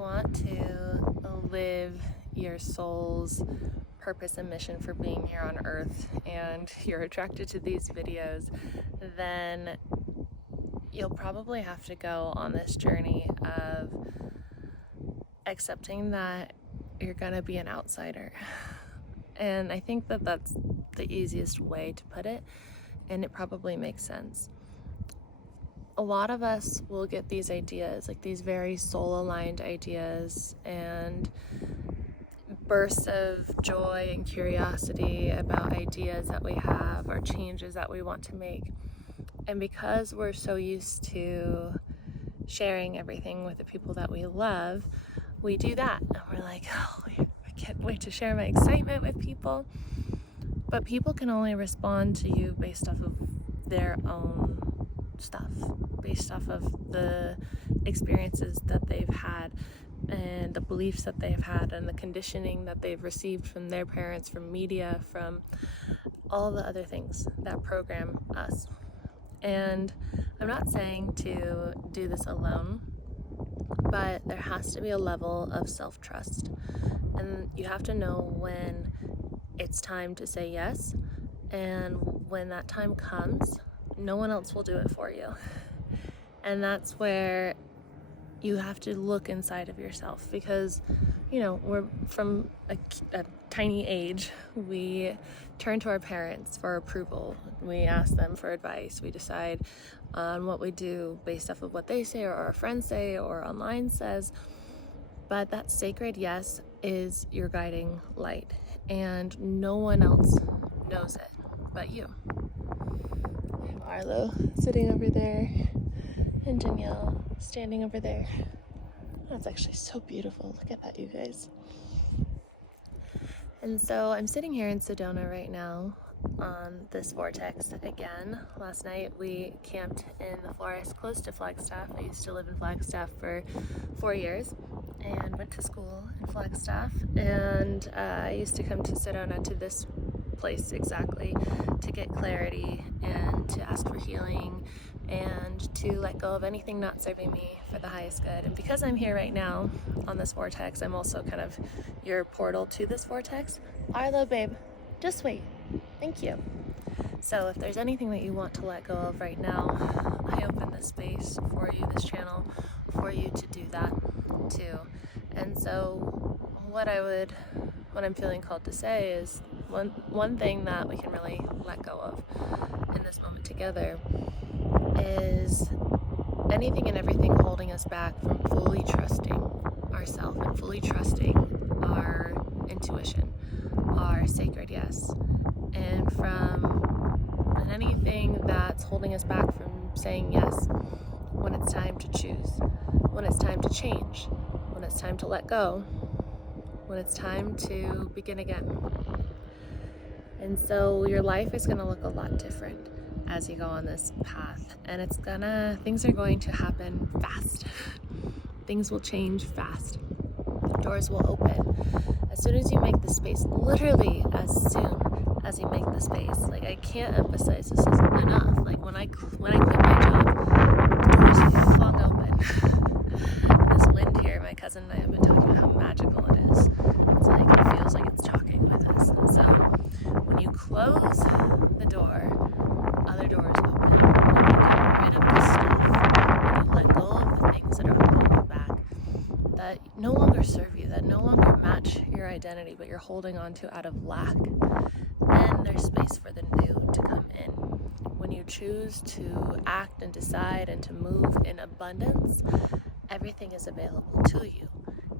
want to live your soul's purpose and mission for being here on earth, and you're attracted to these videos, then you'll probably have to go on this journey of accepting that you're gonna be an outsider. And I think that that's the easiest way to put it, and it probably makes sense. A lot of us will get these ideas, like these very soul-aligned ideas and bursts of joy and curiosity about ideas that we have or changes that we want to make. And because we're so used to sharing everything with the people that we love, we do that. And we're like, oh, I can't wait to share my excitement with people. But people can only respond to you based off of their own stuff, based off of the experiences that they've had and the beliefs that they've had and the conditioning that they've received from their parents, from media, from all the other things that program us. And I'm not saying to do this alone, but there has to be a level of self-trust, and you have to know when it's time to say yes, and when that time comes, no one else will do it for you. And that's where you have to look inside of yourself, because we're from a tiny age, we turn to our parents for approval, we ask them for advice, we decide on what we do based off of what they say or our friends say or online says. But that sacred yes is your guiding light, and no one else knows it but you. I have Arlo sitting over there and Danielle standing over there. That's actually so beautiful. Look at that, you guys. And so I'm sitting here in Sedona right now on this vortex again. Last night we camped in the forest close to Flagstaff. I used to live in Flagstaff for 4 years and went to school in Flagstaff, and I used to come to Sedona, to this place exactly, to get clarity and to ask for healing and to let go of anything not serving me for the highest good. And because I'm here right now on this vortex, I'm also kind of your portal to this vortex. Arlo, babe, just wait. Thank you. So if there's anything that you want to let go of right now, I open this space for you, this channel, for you to do that too. And so what I'm feeling called to say is one thing that we can really let go of in this moment together is anything and everything holding us back from fully trusting ourselves and fully trusting our intuition, our sacred yes, and anything that's holding us back from saying yes when it's time to choose, when it's time to change, when it's time to let go, when it's time to begin again. And so your life is going to look a lot different as you go on this path, and things are going to happen fast. Things will change fast. Doors will open as soon as you make the space, literally as soon as you make the space. Like, I can't emphasize this isn't enough. Like, when I quit my job, doors flung open. This wind here, my cousin and I have been talking about how magical it is. It's like, it feels like it's talking with us. And so when you close the door, other doors open. When you get rid of the stuff, when you let go of the things that are holding you back, that no longer serve you, that no longer match your identity, but you're holding on to out of lack, then there's space for the new to come in. When you choose to act and decide and to move in abundance, everything is available to you.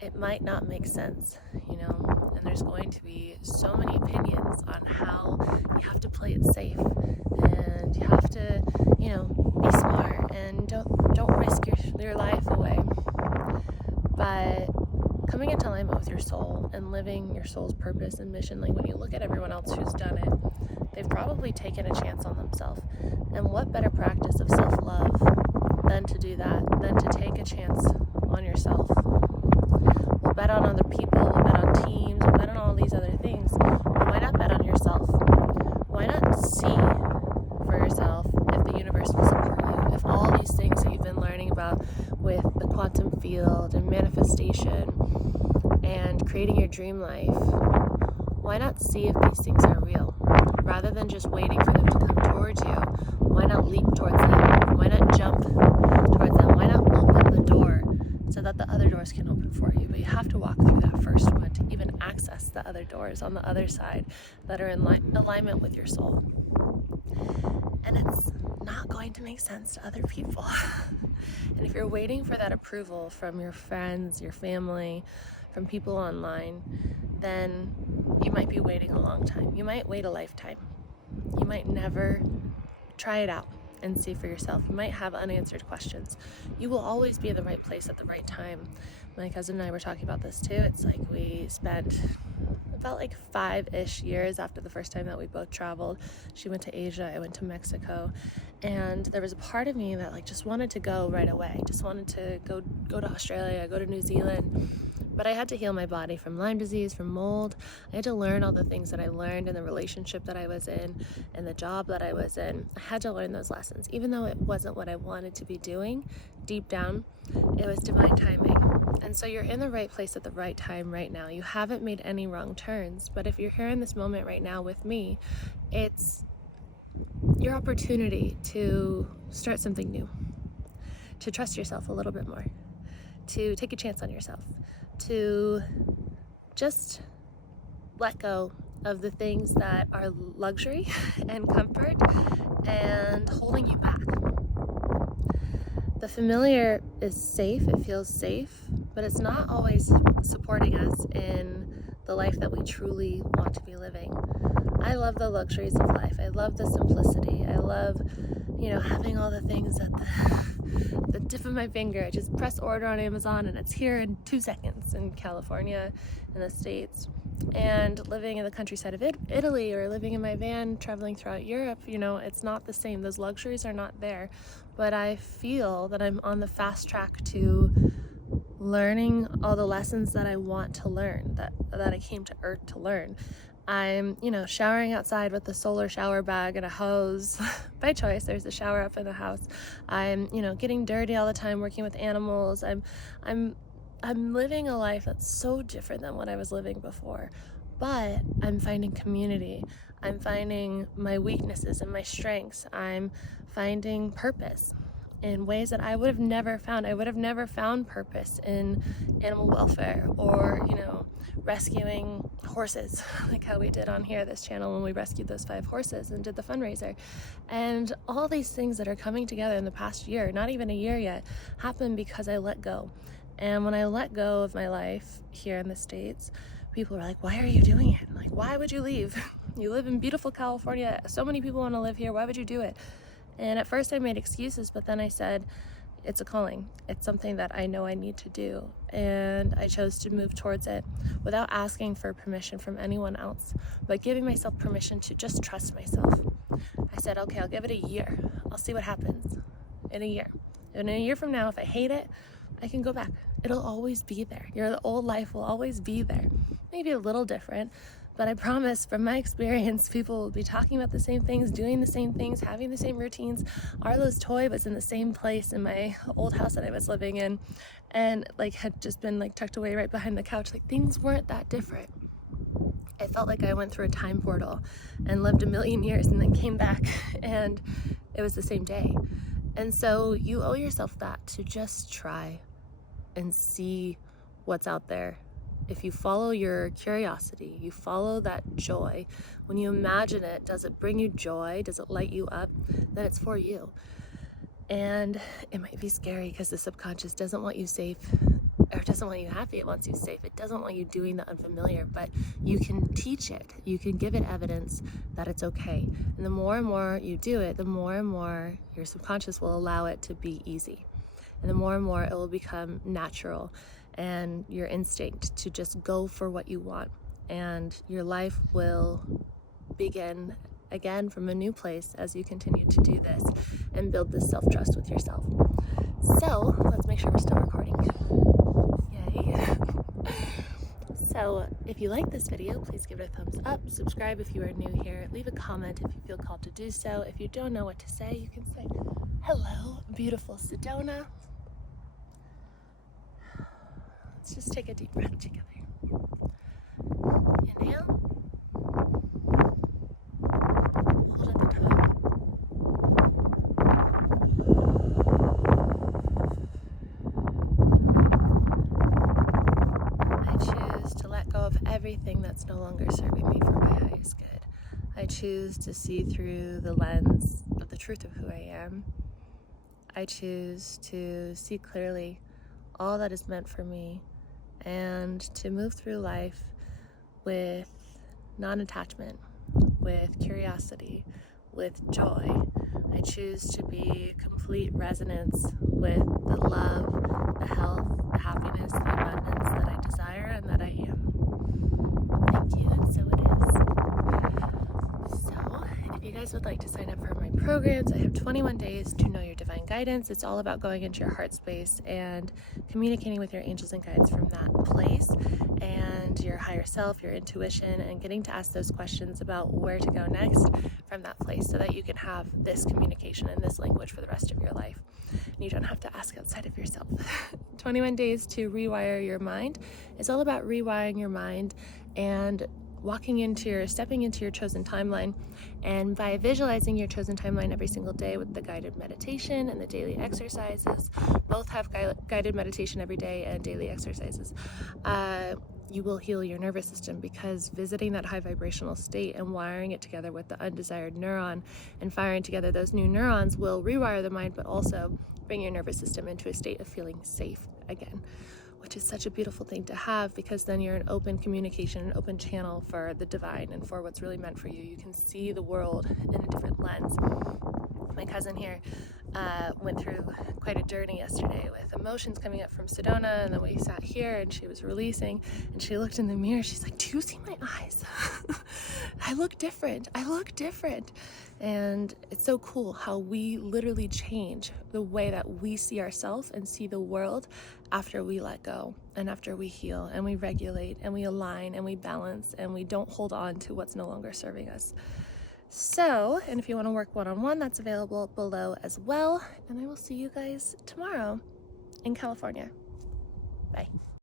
It might not make sense, and there's going to be so many opinions on how you have to play it safe, and you have to, be smart, and don't risk your life away. But coming into alignment with your soul and living your soul's purpose and mission, like when you look at everyone else who's done it, they've probably taken a chance on themselves. And what better practice of self-love than to do that, than to take a chance on yourself? We'll bet on other people, we'll bet on teams, we'll bet on all these other things. But why not bet on yourself? Why not see for yourself if the universe will support you? If all these things that you've been learning about with the quantum field and manifestation manifestation and creating your dream life, why not see if these things are real? Rather than just waiting for them to come towards you, why not leap towards them? Why not jump towards them? Why not open the door so that the other doors can open for you? But you have to walk through that first one to even access the other doors on the other side that are in alignment with your soul. And it's not going to make sense to other people. And if you're waiting for that approval from your friends, your family, from people online, then you might be waiting a long time. You might wait a lifetime. You might never try it out and see for yourself. You might have unanswered questions. You will always be in the right place at the right time. My cousin and I were talking about this too. It's like we spent about like 5-ish years after the first time that we both traveled. She went to Asia, I went to Mexico, and there was a part of me that like just wanted to go right away. Just wanted to go to Australia, go to New Zealand. But I had to heal my body from Lyme disease, from mold. I had to learn all the things that I learned in the relationship that I was in and the job that I was in. I had to learn those lessons. Even though it wasn't what I wanted to be doing, deep down, it was divine timing. And so you're in the right place at the right time right now. You haven't made any wrong turns. But if you're here in this moment right now with me, it's your opportunity to start something new, to trust yourself a little bit more, to take a chance on yourself, to just let go of the things that are luxury and comfort and holding you back. The familiar is safe, it feels safe, but it's not always supporting us in the life that we truly want to be living. I love the luxuries of life. I love the simplicity. I love, having all the things at the tip of my finger. I just press order on Amazon and it's here in 2 seconds in California, in the States. And living in the countryside of Italy, or living in my van traveling throughout Europe, it's not the same. Those luxuries are not there. But I feel that I'm on the fast track to learning all the lessons that I want to learn, that I came to Earth to learn. I'm, showering outside with a solar shower bag and a hose by choice. There's a shower up in the house. I'm, getting dirty all the time, working with animals. I'm living a life that's so different than what I was living before, but I'm finding community. I'm finding my weaknesses and my strengths. I'm finding purpose in ways that I would have never found. I would have never found purpose in animal welfare or, rescuing horses, like how we did on here, this channel, when we rescued those 5 horses and did the fundraiser. And all these things that are coming together in the past year, not even a year yet, happened because I let go. And when I let go of my life here in the States, people were like, why are you doing it? Like, why would you leave? You live in beautiful California. So many people want to live here. Why would you do it? And at first I made excuses, but then I said, it's a calling. It's something that I know I need to do. And I chose to move towards it without asking for permission from anyone else, but giving myself permission to just trust myself. I said, okay, I'll give it a year. I'll see what happens in a year. And in a year from now, if I hate it, I can go back. It'll always be there. Your old life will always be there. Maybe a little different, but I promise from my experience, people will be talking about the same things, doing the same things, having the same routines. Arlo's toy was in the same place in my old house that I was living in, and had just been tucked away right behind the couch. Things weren't that different. I felt like I went through a time portal and lived a million years and then came back, and it was the same day. And so you owe yourself that, to just try and see what's out there. If you follow your curiosity, you follow that joy, when you imagine it, does it bring you joy? Does it light you up? Then it's for you. And it might be scary because the subconscious doesn't want you safe, or doesn't want you happy. It wants you safe. It doesn't want you doing the unfamiliar, but you can teach it. You can give it evidence that it's okay. And the more and more you do it, the more and more your subconscious will allow it to be easy. And the more and more it will become natural, and your instinct to just go for what you want. And your life will begin again from a new place as you continue to do this and build this self-trust with yourself. So let's make sure we're still recording. Yay. So if you like this video, please give it a thumbs up, subscribe if you are new here, leave a comment if you feel called to do so. If you don't know what to say, you can say, hello, beautiful Sedona. Let's just take a deep breath together. Inhale. Hold at the top. I choose to let go of everything that's no longer serving me for my highest good. I choose to see through the lens of the truth of who I am. I choose to see clearly all that is meant for me and to move through life with non-attachment, with curiosity, with joy. I choose to be complete resonance with the love, the health, the happiness, the abundance that I desire and that I am. Thank you, and so it is. So, if you guys would like to sign up for my programs, I have 21 days to know your divine guidance. It's all about going into your heart space and communicating with your angels and guides from that place, and your higher self, your intuition, and getting to ask those questions about where to go next from that place so that you can have this communication and this language for the rest of your life. And you don't have to ask outside of yourself. 21 days to rewire your mind. It's all about rewiring your mind and stepping into your chosen timeline. And by visualizing your chosen timeline every single day with the guided meditation and the daily exercises, both have guided meditation every day and daily exercises, you will heal your nervous system, because visiting that high vibrational state and wiring it together with the undesired neuron and firing together those new neurons will rewire the mind, but also bring your nervous system into a state of feeling safe again, which is such a beautiful thing to have, because then you're an open communication, an open channel for the divine and for what's really meant for you. You can see the world in a different lens. My cousin here went through quite a journey yesterday with emotions coming up from Sedona, and then we sat here and she was releasing, and she looked in the mirror. She's like, "Do you see my eyes? I look different. And it's so cool how we literally change the way that we see ourselves and see the world after we let go and after we heal and we regulate and we align and we balance and we don't hold on to what's no longer serving us. So, and if you want to work one-on-one, that's available below as well. And I will see you guys tomorrow in California. Bye.